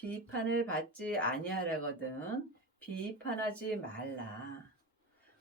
비판을 받지 아니하려거든 비판하지 말라.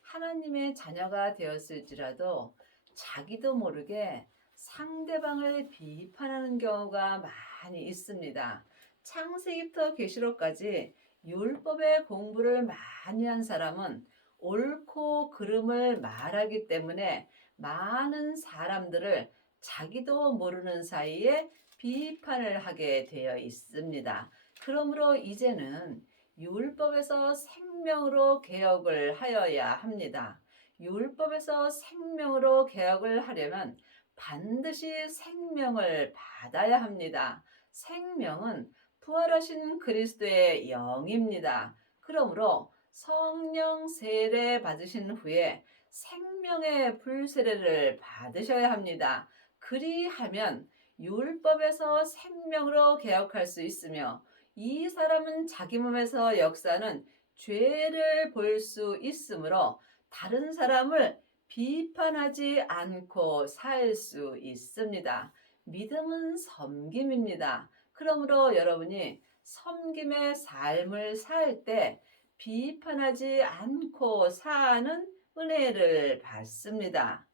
하나님의 자녀가 되었을지라도 자기도 모르게 상대방을 비판하는 경우가 많이 있습니다. 창세기부터 계시록까지 율법의 공부를 많이 한 사람은 옳고 그름을 말하기 때문에 많은 사람들을 자기도 모르는 사이에 비판을 하게 되어 있습니다. 그러므로 이제는 율법에서 생명으로 개혁을 하여야 합니다. 율법에서 생명으로 개혁을 하려면 반드시 생명을 받아야 합니다. 생명은 부활하신 그리스도의 영입니다. 그러므로 성령 세례 받으신 후에 생명의 불세례를 받으셔야 합니다. 그리하면 율법에서 생명으로 개혁할 수 있으며 이 사람은 자기 몸에서 역사는 죄를 볼 수 있으므로 다른 사람을 비판하지 않고 살 수 있습니다. 믿음은 섬김입니다. 그러므로 여러분이 섬김의 삶을 살 때 비판하지 않고 사는 은혜를 받습니다.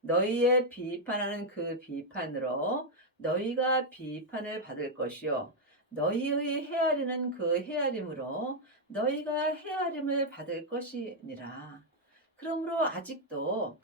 너희의 비판하는 그 비판으로 너희가 비판을 받을 것이요 너희의 헤아리는 그 헤아림으로 너희가 헤아림을 받을 것이니라. 그러므로 아직도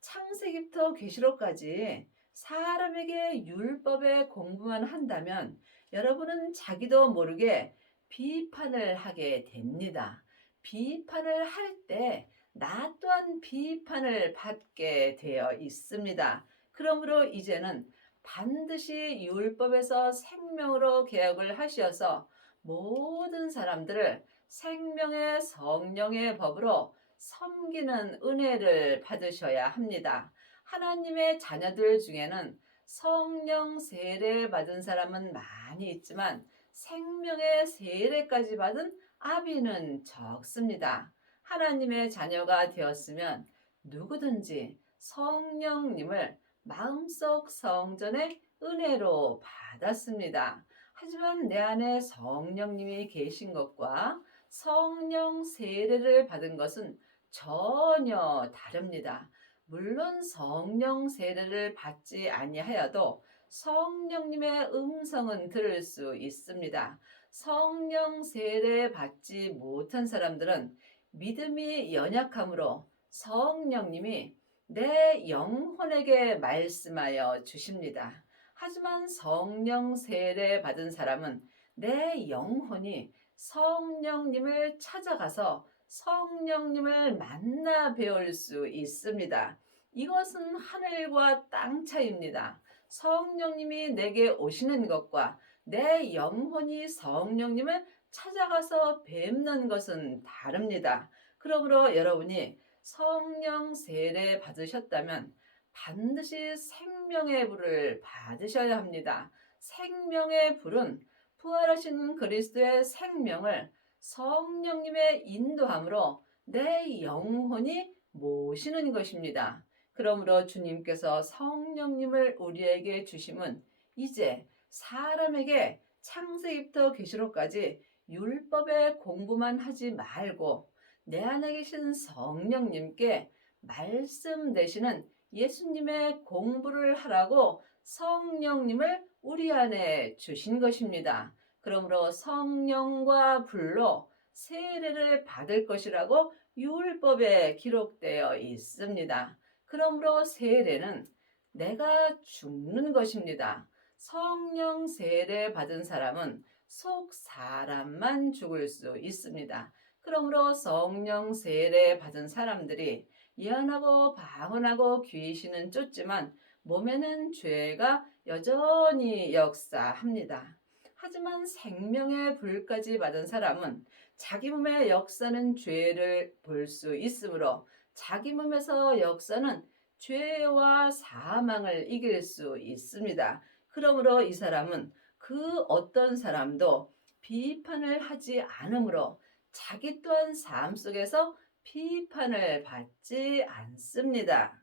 창세기부터 계시록까지 사람에게 율법의 공부만 한다면 여러분은 자기도 모르게 비판을 하게 됩니다. 비판을 할 때 나 또한 비판을 받게 되어 있습니다. 그러므로 이제는 반드시 율법에서 생명으로 개혁을 하셔서 모든 사람들을 생명의 성령의 법으로 섬기는 은혜를 받으셔야 합니다. 하나님의 자녀들 중에는 성령 세례 받은 사람은 많이 있지만 생명의 세례까지 받은 아비는 적습니다. 하나님의 자녀가 되었으면 누구든지 성령님을 마음속 성전의 은혜로 받았습니다. 하지만 내 안에 성령님이 계신 것과 성령 세례를 받은 것은 전혀 다릅니다. 물론 성령 세례를 받지 아니하여도 성령님의 음성은 들을 수 있습니다. 성령 세례 받지 못한 사람들은 믿음이 연약하므로 성령님이 내 영혼에게 말씀하여 주십니다. 하지만 성령 세례 받은 사람은 내 영혼이 성령님을 찾아가서 성령님을 만나 배울 수 있습니다. 이것은 하늘과 땅 차이입니다. 성령님이 내게 오시는 것과 내 영혼이 성령님을 찾아가서 뵙는 것은 다릅니다. 그러므로 여러분이 성령 세례 받으셨다면 반드시 생명의 불을 받으셔야 합니다. 생명의 불은 부활하신 그리스도의 생명을 성령님의 인도함으로 내 영혼이 모시는 것입니다. 그러므로 주님께서 성령님을 우리에게 주심은 이제 사람에게 창세기부터 계시록까지 율법의 공부만 하지 말고 내 안에 계신 성령님께 말씀 되시는 예수님의 공부를 하라고 성령님을 우리 안에 주신 것입니다. 그러므로 성령과 불로 세례를 받을 것이라고 율법에 기록되어 있습니다. 그러므로 세례는 내가 죽는 것입니다. 성령 세례 받은 사람은 속 사람만 죽을 수 있습니다. 그러므로 성령 세례 받은 사람들이 예언하고 방언하고 귀신은 쫓지만 몸에는 죄가 여전히 역사합니다. 하지만 생명의 불까지 받은 사람은 자기 몸의 역사는 죄를 볼 수 있으므로 자기 몸에서 역사는 죄와 사망을 이길 수 있습니다. 그러므로 이 사람은 그 어떤 사람도 비판을 하지 않으므로 자기 또한 삶 속에서 비판을 받지 않습니다.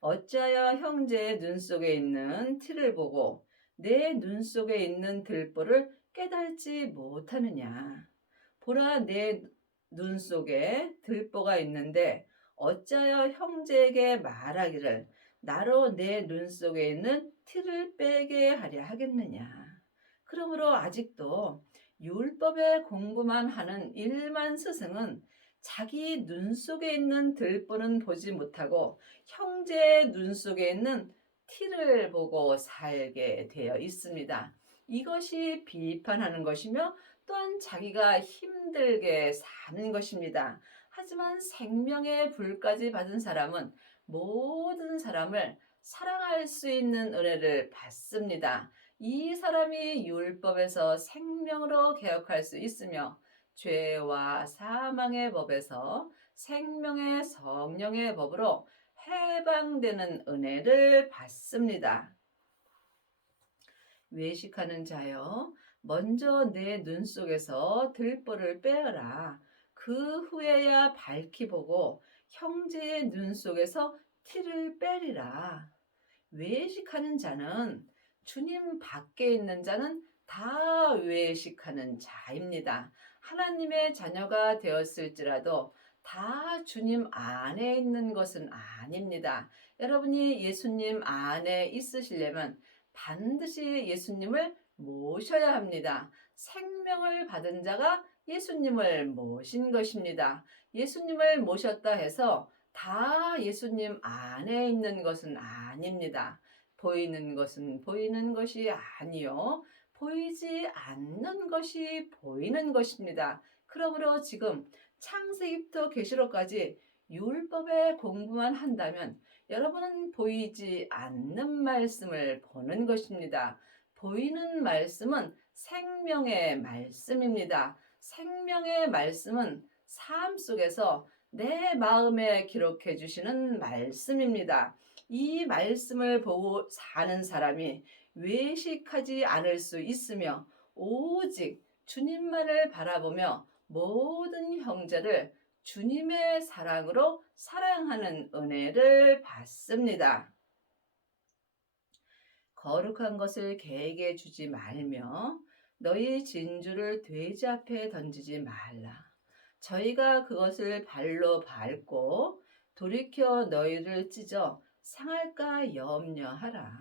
어찌하여 형제의 눈 속에 있는 티를 보고 내 눈 속에 있는 들보를 깨달지 못하느냐. 보라, 내 눈 속에 들보가 있는데 어찌하여 형제에게 말하기를 나로 내 눈 속에 있는 티를 빼게 하려 하겠느냐. 그러므로 아직도 율법의 공부만 하는 일만 스승은 자기 눈 속에 있는 들보는 보지 못하고 형제의 눈 속에 있는 티를 보고 살게 되어 있습니다. 이것이 비판하는 것이며 또한 자기가 힘들게 사는 것입니다. 하지만 생명의 불까지 받은 사람은 모든 사람을 사랑할 수 있는 은혜를 받습니다. 이 사람이 율법에서 생명으로 개혁할 수 있으며 죄와 사망의 법에서 생명의 성령의 법으로 해방되는 은혜를 받습니다. 외식하는 자여, 먼저 내 눈 속에서 들보를 빼어라. 그 후에야 밝히 보고 형제의 눈 속에서 티를 빼리라. 외식하는 자는 주님 밖에 있는 자는 다 외식하는 자입니다. 하나님의 자녀가 되었을지라도 다 주님 안에 있는 것은 아닙니다. 여러분이 예수님 안에 있으시려면 반드시 예수님을 모셔야 합니다. 생명을 받은 자가 예수님을 모신 것입니다. 예수님을 모셨다 해서 다 예수님 안에 있는 것은 아닙니다. 보이는 것은 보이는 것이 아니요. 보이지 않는 것이 보이는 것입니다. 그러므로 지금 창세기부터 계시록까지 율법의 공부만 한다면 여러분은 보이지 않는 말씀을 보는 것입니다. 보이는 말씀은 생명의 말씀입니다. 생명의 말씀은 삶 속에서 내 마음에 기록해 주시는 말씀입니다. 이 말씀을 보고 사는 사람이 외식하지 않을 수 있으며 오직 주님만을 바라보며 모든 형제를 주님의 사랑으로 사랑하는 은혜를 받습니다. 거룩한 것을 개에게 주지 말며 너희 진주를 돼지 앞에 던지지 말라. 저희가 그것을 발로 밟고 돌이켜 너희를 찢어 상할까 염려하라.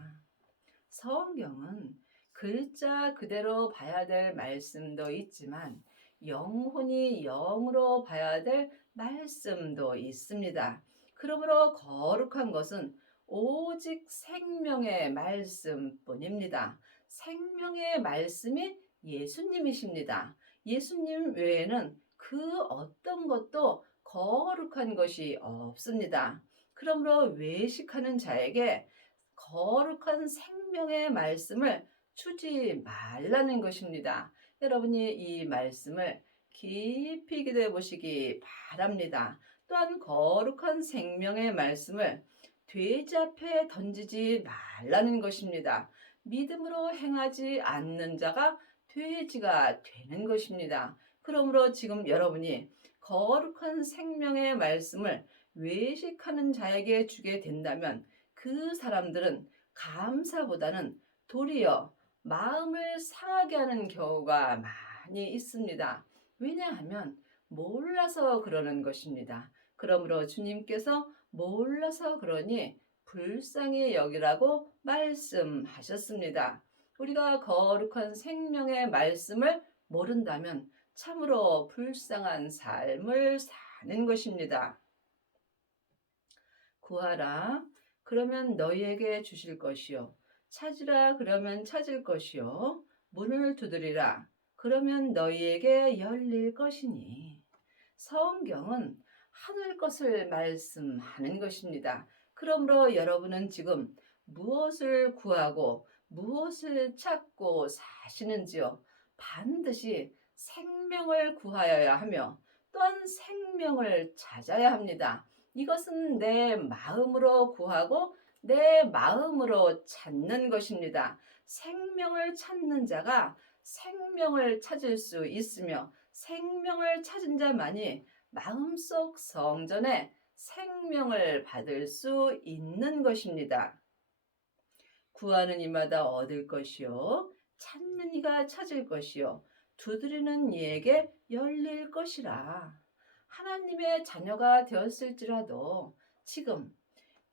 성경은 글자 그대로 봐야 될 말씀도 있지만 영혼이 영으로 봐야 될 말씀도 있습니다. 그러므로 거룩한 것은 오직 생명의 말씀뿐입니다. 생명의 말씀이 예수님이십니다. 예수님 외에는 그 어떤 것도 거룩한 것이 없습니다. 그러므로 외식하는 자에게 거룩한 생명의 말씀을 주지 말라는 것입니다. 여러분이 이 말씀을 깊이 기도해 보시기 바랍니다. 또한 거룩한 생명의 말씀을 돼지 앞에 던지지 말라는 것입니다. 믿음으로 행하지 않는 자가 돼지가 되는 것입니다. 그러므로 지금 여러분이 거룩한 생명의 말씀을 외식하는 자에게 주게 된다면 그 사람들은 감사보다는 도리어 마음을 상하게 하는 경우가 많이 있습니다. 왜냐하면 몰라서 그러는 것입니다. 그러므로 주님께서 몰라서 그러니 불쌍히 여기라고 말씀하셨습니다. 우리가 거룩한 생명의 말씀을 모른다면 참으로 불쌍한 삶을 사는 것입니다. 구하라. 그러면 너희에게 주실 것이요. 찾으라. 그러면 찾을 것이요. 문을 두드리라. 그러면 너희에게 열릴 것이니. 성경은 하늘 것을 말씀하는 것입니다. 그러므로 여러분은 지금 무엇을 구하고 무엇을 찾고 사시는지요? 반드시 생명을 구하여야 하며 또한 생명을 찾아야 합니다. 이것은 내 마음으로 구하고 내 마음으로 찾는 것입니다. 생명을 찾는 자가 생명을 찾을 수 있으며 생명을 찾은 자만이 마음속 성전에 생명을 받을 수 있는 것입니다. 구하는 이마다 얻을 것이요 찾는 이가 찾을 것이요 두드리는 이에게 열릴 것이라. 하나님의 자녀가 되었을지라도 지금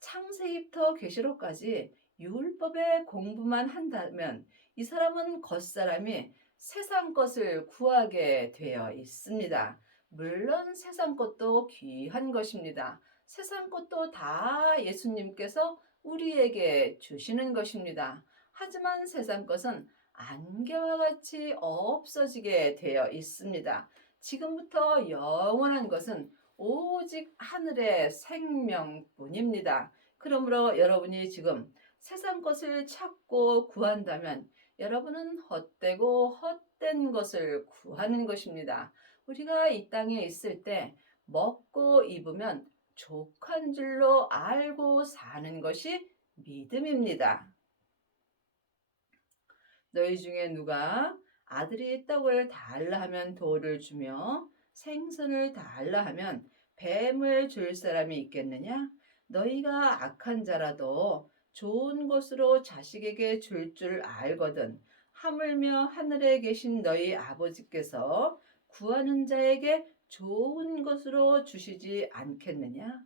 창세기부터 계시록까지 율법의 공부만 한다면 이 사람은 겉사람이 세상 것을 구하게 되어 있습니다. 물론 세상 것도 귀한 것입니다. 세상 것도 다 예수님께서 우리에게 주시는 것입니다. 하지만 세상 것은 안개와 같이 없어지게 되어 있습니다. 지금부터 영원한 것은 오직 하늘의 생명뿐입니다. 그러므로 여러분이 지금 세상 것을 찾고 구한다면 여러분은 헛되고 헛된 것을 구하는 것입니다. 우리가 이 땅에 있을 때 먹고 입으면 족한 줄로 알고 사는 것이 믿음입니다. 너희 중에 누가 아들이 떡을 달라 하면 돌을 주며 생선을 달라 하면 뱀을 줄 사람이 있겠느냐? 너희가 악한 자라도 좋은 것으로 자식에게 줄 알거든. 하물며 하늘에 계신 너희 아버지께서 구하는 자에게 좋은 것으로 주시지 않겠느냐?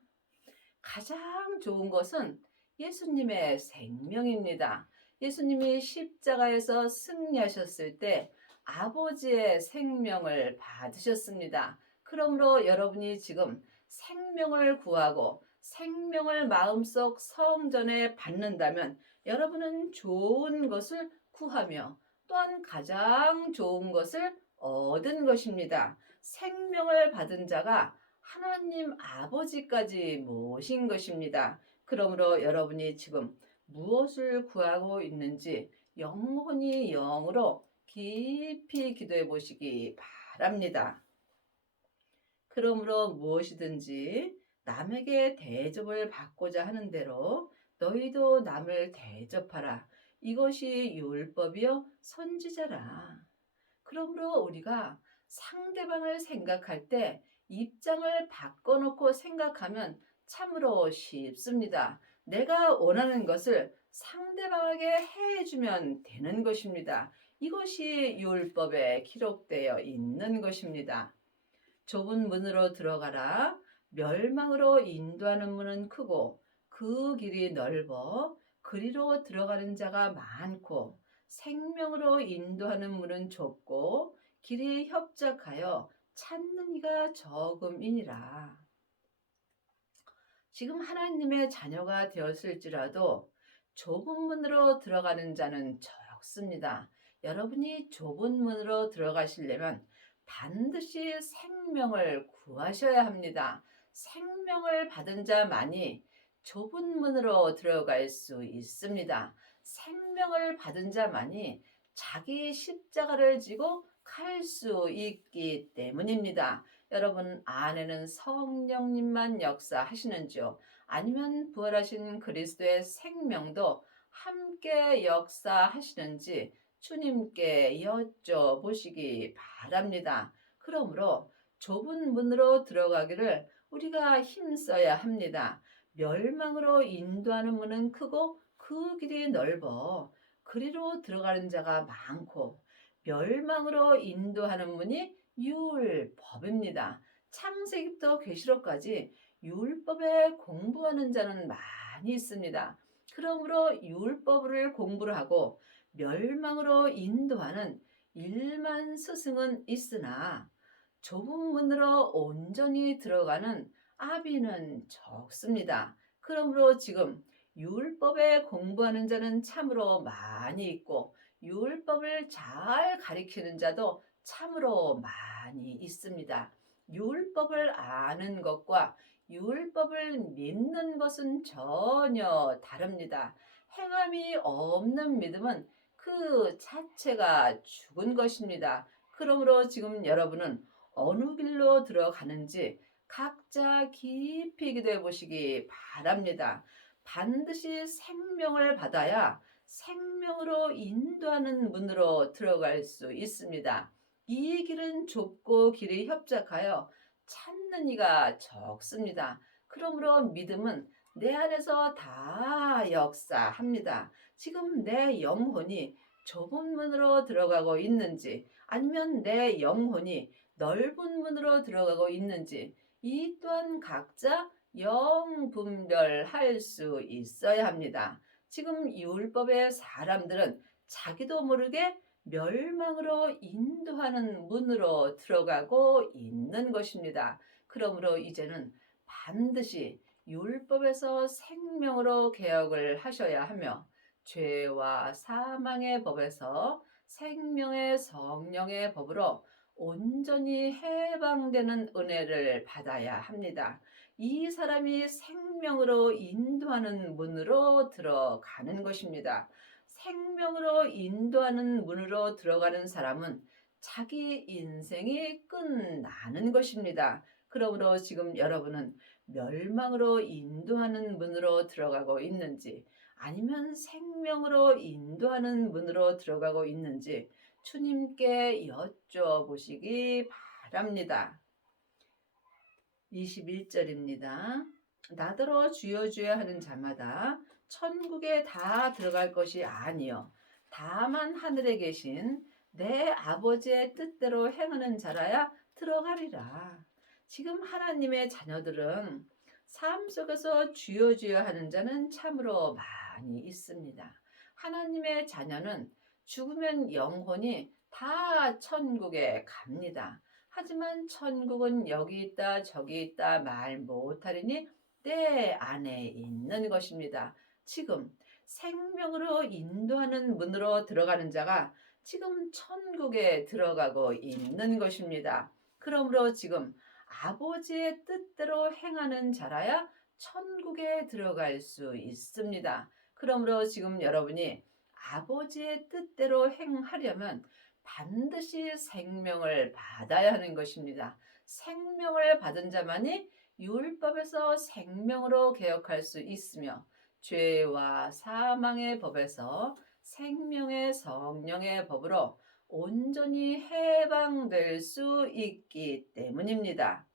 가장 좋은 것은 예수님의 생명입니다. 예수님이 십자가에서 승리하셨을 때 아버지의 생명을 받으셨습니다. 그러므로 여러분이 지금 생명을 구하고 생명을 마음속 성전에 받는다면 여러분은 좋은 것을 구하며 또한 가장 좋은 것을 얻은 것입니다. 생명을 받은 자가 하나님 아버지까지 모신 것입니다. 그러므로 여러분이 지금 무엇을 구하고 있는지 영혼이 영으로 깊이 기도해 보시기 바랍니다. 그러므로 무엇이든지 남에게 대접을 받고자 하는 대로 너희도 남을 대접하라. 이것이 율법이요 선지자라. 그러므로 우리가 상대방을 생각할 때 입장을 바꿔놓고 생각하면 참으로 쉽습니다. 내가 원하는 것을 상대방에게 해주면 되는 것입니다. 이것이 율법에 기록되어 있는 것입니다. 좁은 문으로 들어가라. 멸망으로 인도하는 문은 크고 그 길이 넓어 그리로 들어가는 자가 많고 생명으로 인도하는 문은 좁고 길이 협착하여 찾는 이가 적음이니라. 지금 하나님의 자녀가 되었을지라도 좁은 문으로 들어가는 자는 적습니다. 여러분이 좁은 문으로 들어가시려면 반드시 생명을 구하셔야 합니다. 생명을 받은 자만이 좁은 문으로 들어갈 수 있습니다. 생명을 받은 자만이 자기 십자가를 지고 갈 수 있기 때문입니다. 여러분 안에는 성령님만 역사하시는지요? 아니면 부활하신 그리스도의 생명도 함께 역사하시는지 주님께 여쭤보시기 바랍니다. 그러므로 좁은 문으로 들어가기를 우리가 힘써야 합니다. 멸망으로 인도하는 문은 크고 그 길이 넓어 그리로 들어가는 자가 많고 멸망으로 인도하는 문이 율법입니다. 창세기부터 계시록까지 율법에 공부하는 자는 많이 있습니다. 그러므로 율법을 공부를 하고 멸망으로 인도하는 일만 스승은 있으나 좁은 문으로 온전히 들어가는 아비는 적습니다. 그러므로 지금 율법에 공부하는 자는 참으로 많이 있고 율법을 잘 가리키는 자도 참으로 많이 있습니다. 율법을 아는 것과 율법을 믿는 것은 전혀 다릅니다. 행함이 없는 믿음은 그 자체가 죽은 것입니다. 그러므로 지금 여러분은 어느 길로 들어가는지 각자 깊이 기도해 보시기 바랍니다. 반드시 생명을 받아야 생명으로 인도하는 문으로 들어갈 수 있습니다. 이 길은 좁고 길이 협착하여 찾는 이가 적습니다. 그러므로 믿음은 내 안에서 다 역사합니다. 지금 내 영혼이 좁은 문으로 들어가고 있는지 아니면 내 영혼이 넓은 문으로 들어가고 있는지 이 또한 각자 영분별할 수 있어야 합니다. 지금 율법의 사람들은 자기도 모르게 멸망으로 인도하는 문으로 들어가고 있는 것입니다. 그러므로 이제는 반드시 율법에서 생명으로 개혁을 하셔야 하며 죄와 사망의 법에서 생명의 성령의 법으로 온전히 해방되는 은혜를 받아야 합니다. 이 사람이 생명으로 인도하는 문으로 들어가는 것입니다. 생명으로 인도하는 문으로 들어가는 사람은 자기 인생이 끝나는 것입니다. 그러므로 지금 여러분은 멸망으로 인도하는 문으로 들어가고 있는지 아니면 생명으로 인도하는 문으로 들어가고 있는지 주님께 여쭤보시기 바랍니다. 21절입니다. 나더러 주여 주여 하는 자마다 천국에 다 들어갈 것이 아니요 다만 하늘에 계신 내 아버지의 뜻대로 행하는 자라야 들어가리라. 지금 하나님의 자녀들은 삶 속에서 주여 주여 하는 자는 참으로 많이 있습니다. 하나님의 자녀는 죽으면 영혼이 다 천국에 갑니다. 하지만 천국은 여기 있다 저기 있다 말 못하리니 내 안에 있는 것입니다. 지금 생명으로 인도하는 문으로 들어가는 자가 지금 천국에 들어가고 있는 것입니다. 그러므로 지금 아버지의 뜻대로 행하는 자라야 천국에 들어갈 수 있습니다. 그러므로 지금 여러분이 아버지의 뜻대로 행하려면 반드시 생명을 받아야 하는 것입니다. 생명을 받은 자만이 율법에서 생명으로 개혁할 수 있으며 죄와 사망의 법에서 생명의 성령의 법으로 온전히 해방될 수 있기 때문입니다.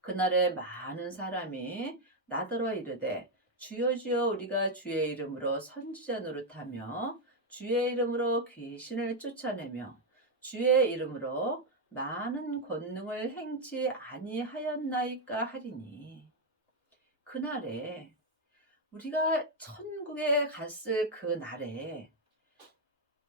그날에 많은 사람이 나더러 이르되 주여 주여 우리가 주의 이름으로 선지자 노릇하며 주의 이름으로 귀신을 쫓아내며 주의 이름으로 많은 권능을 행치 아니하였나이까 하리니 그날에 우리가 천국에 갔을 그 날에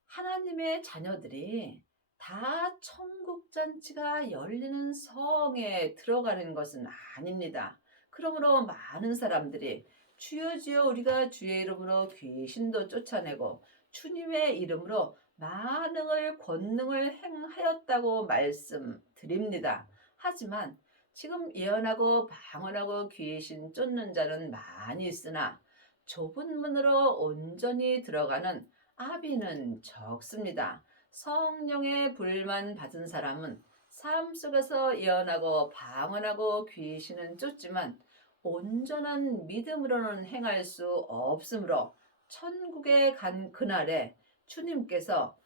하나님의 자녀들이 다 천국 잔치가 열리는 성에 들어가는 것은 아닙니다. 그러므로 많은 사람들이 주여 주여 우리가 주의 이름으로 귀신도 쫓아내고 주님의 이름으로 많은 권능을 행하였다고 말씀드립니다. 하지만 지금 예언하고 방언하고 귀신 쫓는 자는 많이 있으나 좁은 문으로 온전히 들어가는 아비는 적습니다. 성령의 불만 받은 사람은 삶 속에서 예언하고 방언하고 귀신은 쫓지만 온전한 믿음으로는 행할 수 없으므로 천국에 간 그날에 주님께서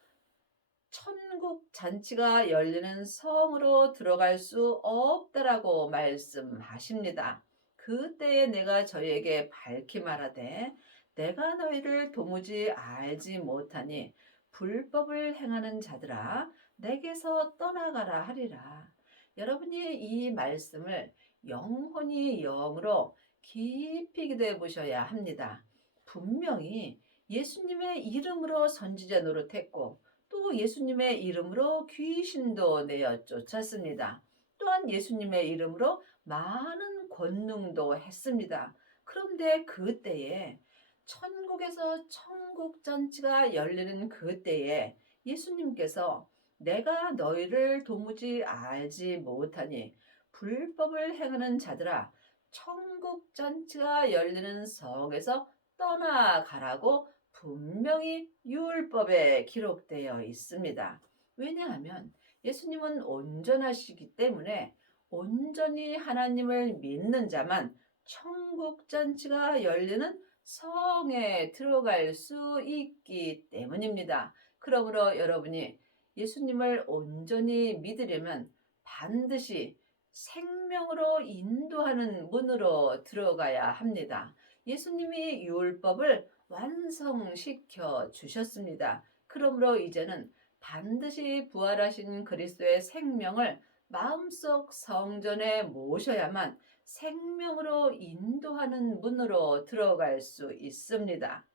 천국 잔치가 열리는 성으로 들어갈 수 없다라고 말씀하십니다. 그때에 내가 저희에게 밝히 말하되 내가 너희를 도무지 알지 못하니 불법을 행하는 자들아 내게서 떠나가라 하리라. 여러분이 이 말씀을 영혼이 영으로 깊이 기도해 보셔야 합니다. 분명히 예수님의 이름으로 선지자 노릇했고 또 예수님의 이름으로 귀신도 내어 쫓았습니다. 또한 예수님의 이름으로 많은 권능도 했습니다. 그런데 그때에 천국에서 천국 잔치가 열리는 그때에 예수님께서 내가 너희를 도무지 알지 못하니 불법을 행하는 자들아 천국 잔치가 열리는 성에서 떠나가라고 분명히 율법에 기록되어 있습니다. 왜냐하면 예수님은 온전하시기 때문에 온전히 하나님을 믿는 자만 천국 잔치가 열리는 성에 들어갈 수 있기 때문입니다. 그러므로 여러분이 예수님을 온전히 믿으려면 반드시 생명으로 인도하는 문으로 들어가야 합니다. 예수님이 율법을 완성시켜 주셨습니다. 그러므로 이제는 반드시 부활하신 그리스도의 생명을 마음속 성전에 모셔야만 생명으로 인도하는 문으로 들어갈 수 있습니다.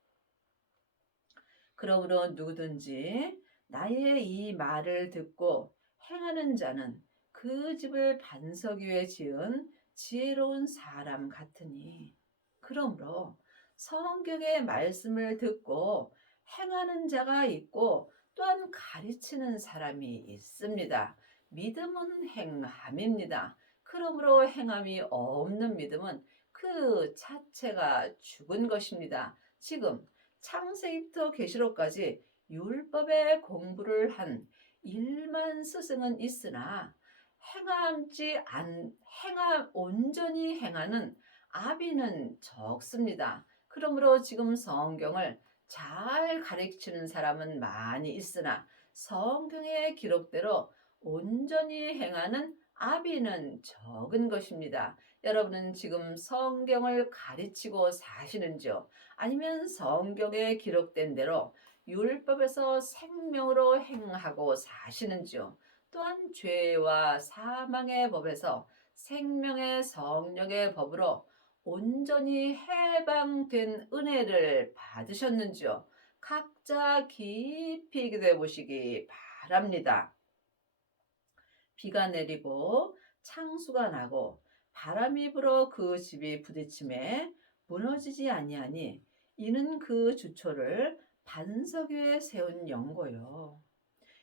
그러므로 누구든지 나의 이 말을 듣고 행하는 자는 그 집을 반석 위에 지은 지혜로운 사람 같으니, 그러므로 성경의 말씀을 듣고 행하는 자가 있고 또한 가르치는 사람이 있습니다. 믿음은 행함입니다. 그러므로 행함이 없는 믿음은 그 자체가 죽은 것입니다. 지금 창세기부터 계시록까지 율법의 공부를 한 1만 스승은 있으나 온전히 행하는 아비는 적습니다. 그러므로 지금 성경을 잘 가르치는 사람은 많이 있으나 성경의 기록대로 온전히 행하는 아비는 적은 것입니다. 여러분은 지금 성경을 가르치고 사시는지요? 아니면 성경에 기록된 대로 율법에서 생명으로 행하고 사시는지요? 또한 죄와 사망의 법에서 생명의 성령의 법으로 온전히 해방된 은혜를 받으셨는지요? 각자 깊이 기도해 보시기 바랍니다. 비가 내리고 창수가 나고 바람이 불어 그 집이 부딪힘에 무너지지 아니하니 이는 그 주초를 반석 위에 세운 연고요.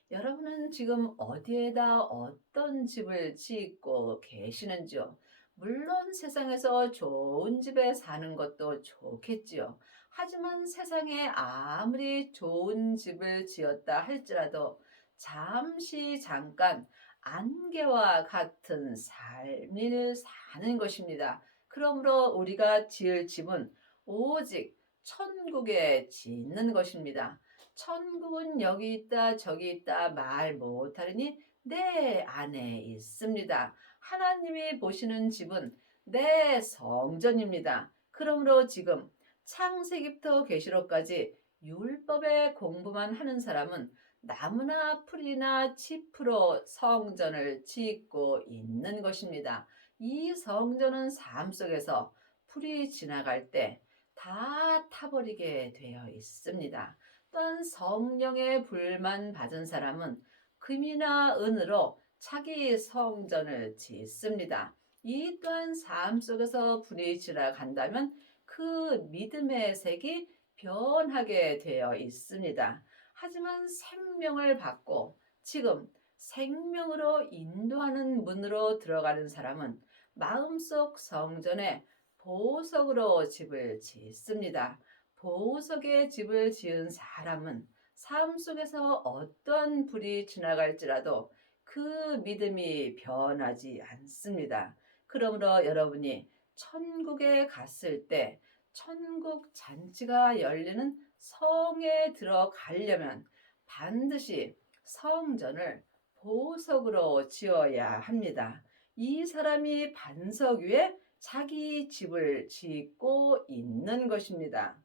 여러분은 지금 어디에다 어떤 집을 짓고 계시는지요? 물론 세상에서 좋은 집에 사는 것도 좋겠지요. 하지만 세상에 아무리 좋은 집을 지었다 할지라도 잠깐 안개와 같은 삶을 사는 것입니다. 그러므로 우리가 지을 집은 오직 천국에 짓는 것입니다. 천국은 여기 있다 저기 있다 말 못하리니 내 안에 있습니다. 하나님이 보시는 집은 내 성전입니다. 그러므로 지금 창세기부터 계시록까지 율법의 공부만 하는 사람은 나무나 풀이나 짚으로 성전을 짓고 있는 것입니다. 이 성전은 삶 속에서 풀이 지나갈 때 다 타버리게 되어 있습니다. 또한 성령의 불만 받은 사람은 금이나 은으로 자기 성전을 짓습니다. 이 또한 삶 속에서 불이 지나간다면 그 믿음의 색이 변하게 되어 있습니다. 하지만 생명을 받고 지금 생명으로 인도하는 문으로 들어가는 사람은 마음속 성전에 보석으로 집을 짓습니다. 보석의 집을 지은 사람은 삶 속에서 어떠한 불이 지나갈지라도 그 믿음이 변하지 않습니다. 그러므로 여러분이 천국에 갔을 때 천국 잔치가 열리는 성에 들어가려면 반드시 성전을 보석으로 지어야 합니다. 이 사람이 반석 위에 자기 집을 짓고 있는 것입니다.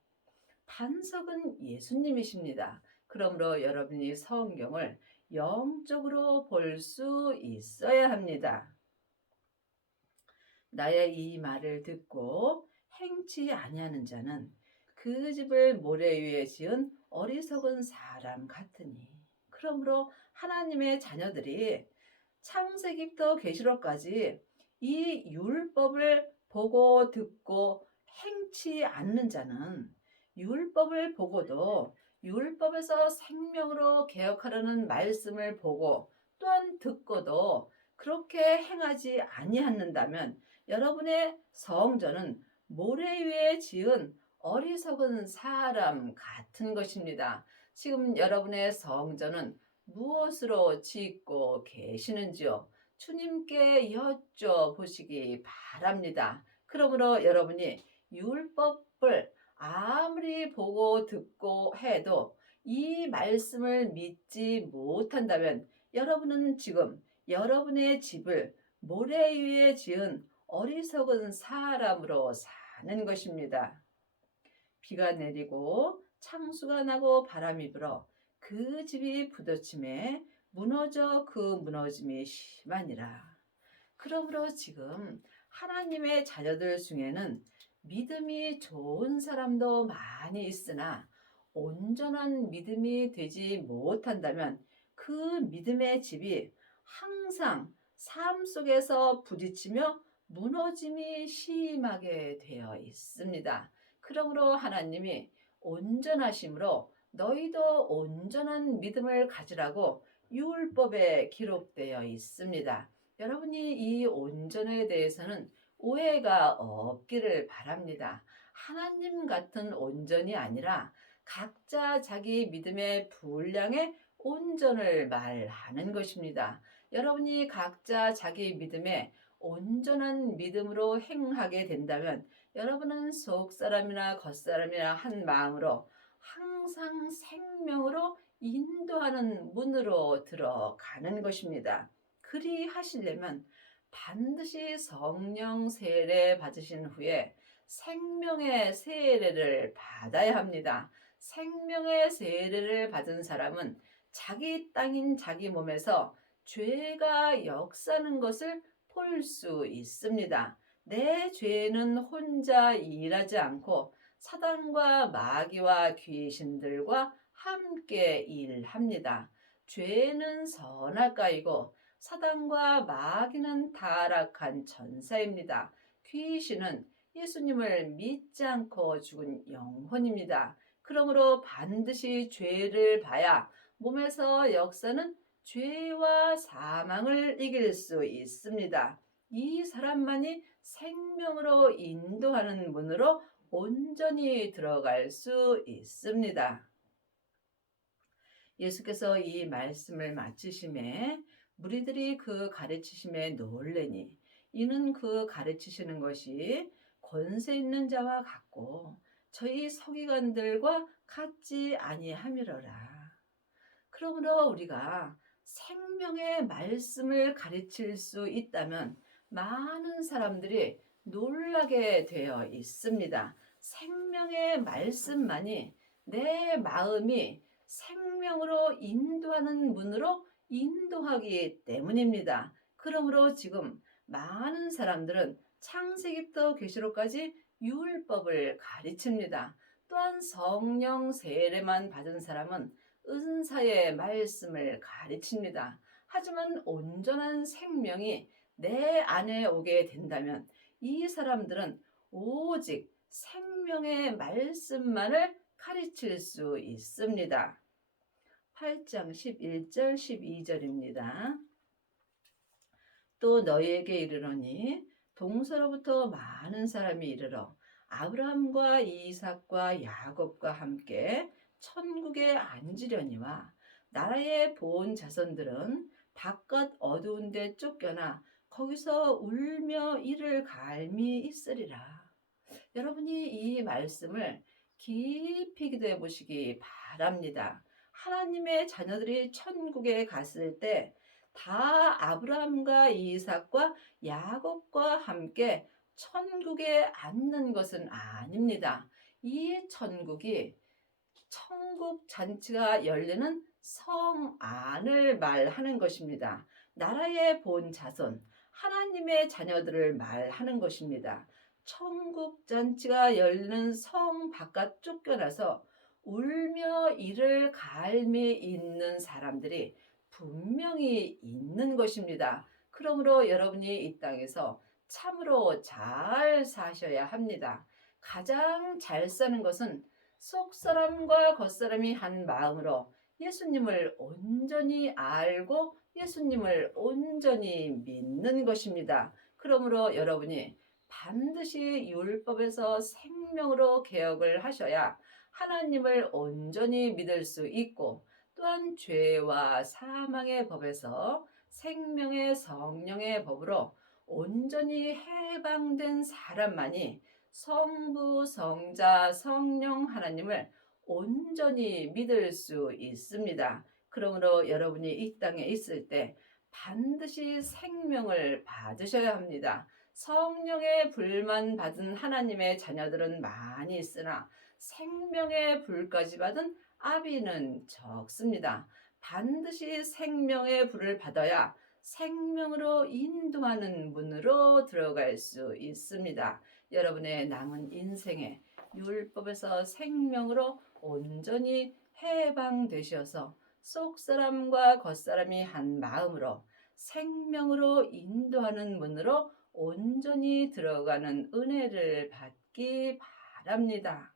반석은 예수님이십니다. 그러므로 여러분이 성경을 영적으로 볼 수 있어야 합니다. 나의 이 말을 듣고 행치 아니하는 자는 그 집을 모래 위에 지은 어리석은 사람 같으니. 그러므로 하나님의 자녀들이 창세기부터 계시록까지 이 율법을 보고 듣고 행치 않는 자는 율법을 보고도 율법에서 생명으로 개혁하려는 말씀을 보고 또한 듣고도 그렇게 행하지 아니하는다면 여러분의 성전은 모래 위에 지은 어리석은 사람 같은 것입니다. 지금 여러분의 성전은 무엇으로 짓고 계시는지요? 주님께 여쭤보시기 바랍니다. 그러므로 여러분이 율법을 아무리 보고 듣고 해도 이 말씀을 믿지 못한다면 여러분은 지금 여러분의 집을 모래 위에 지은 어리석은 사람으로 사는 것입니다. 비가 내리고 창수가 나고 바람이 불어 그 집이 부딪힘에 무너져 그 무너짐이 심하니라. 그러므로 지금 하나님의 자녀들 중에는 믿음이 좋은 사람도 많이 있으나 온전한 믿음이 되지 못한다면 그 믿음의 집이 항상 삶 속에서 부딪히며 무너짐이 심하게 되어 있습니다. 그러므로 하나님이 온전하심으로 너희도 온전한 믿음을 가지라고 율법에 기록되어 있습니다. 여러분이 이 온전에 대해서는 오해가 없기를 바랍니다. 하나님 같은 온전이 아니라 각자 자기 믿음의 분량의 온전을 말하는 것입니다. 여러분이 각자 자기 믿음에 온전한 믿음으로 행하게 된다면 여러분은 속사람이나 겉사람이나 한 마음으로 항상 생명으로 인도하는 문으로 들어가는 것입니다. 그리 하시려면 반드시 성령 세례 받으신 후에 생명의 세례를 받아야 합니다. 생명의 세례를 받은 사람은 자기 땅인 자기 몸에서 죄가 역사하는 것을 볼 수 있습니다. 내 죄는 혼자 일하지 않고 사단과 마귀와 귀신들과 함께 일합니다. 죄는 선악가이고 사단과 마귀는 타락한 천사입니다. 귀신은 예수님을 믿지 않고 죽은 영혼입니다. 그러므로 반드시 죄를 봐야 몸에서 역사는 죄와 사망을 이길 수 있습니다. 이 사람만이 생명으로 인도하는 문으로 온전히 들어갈 수 있습니다. 예수께서 이 말씀을 마치심에 무리들이 그 가르치심에 놀래니 이는 그 가르치시는 것이 권세 있는 자와 같고 저희 서기관들과 같지 아니함이로라. 그러므로 우리가 생명의 말씀을 가르칠 수 있다면 많은 사람들이 놀라게 되어 있습니다. 생명의 말씀만이 내 마음이 생명으로 인도하는 문으로 인도하기 때문입니다. 그러므로 지금 많은 사람들은 창세기부터 계시록까지 율법을 가르칩니다. 또한 성령 세례만 받은 사람은 은사의 말씀을 가르칩니다. 하지만 온전한 생명이 내 안에 오게 된다면 이 사람들은 오직 생명의 말씀만을 가르칠 수 있습니다. 8장 11절 12절입니다. 또 너희에게 이르노니 동서로부터 많은 사람이 이르러 아브라함과 이삭과 야곱과 함께 천국에 앉으려니와 나라의 본 자손들은 바깥 어두운 데 쫓겨나 거기서 울며 이를 갈미 있으리라. 여러분이 이 말씀을 깊이 기도해 보시기 바랍니다. 하나님의 자녀들이 천국에 갔을 때 다 아브라함과 이삭과 야곱과 함께 천국에 앉는 것은 아닙니다. 이 천국이 천국 잔치가 열리는 성 안을 말하는 것입니다. 나라의 본 자손, 하나님의 자녀들을 말하는 것입니다. 천국 잔치가 열리는 성 바깥 쫓겨나서 울며 이를 갈미 있는 사람들이 분명히 있는 것입니다. 그러므로 여러분이 이 땅에서 참으로 잘 사셔야 합니다. 가장 잘 사는 것은 속사람과 겉사람이 한 마음으로 예수님을 온전히 알고 예수님을 온전히 믿는 것입니다. 그러므로 여러분이 반드시 율법에서 생명으로 개혁을 하셔야 하나님을 온전히 믿을 수 있고 또한 죄와 사망의 법에서 생명의 성령의 법으로 온전히 해방된 사람만이 성부, 성자, 성령 하나님을 온전히 믿을 수 있습니다. 그러므로 여러분이 이 땅에 있을 때 반드시 생명을 받으셔야 합니다. 성령의 불만 받은 하나님의 자녀들은 많이 있으나 생명의 불까지 받은 아비는 적습니다. 반드시 생명의 불을 받아야 생명으로 인도하는 문으로 들어갈 수 있습니다. 여러분의 남은 인생에 율법에서 생명으로 온전히 해방되셔서 속사람과 겉사람이 한 마음으로 생명으로 인도하는 문으로 온전히 들어가는 은혜를 받기 바랍니다.